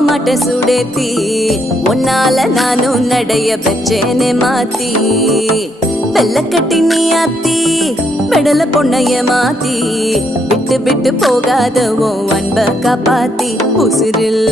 மாட்ட சுடேத்தி உன்னால நானும் நடைய பெற்றேனே மாத்தி வெள்ள கட்டி நீ ஆத்தி பெடல பொண்ணைய மாத்தி விட்டு விட்டு போகாத உன் அன்ப காப்பாத்தி உசிரில்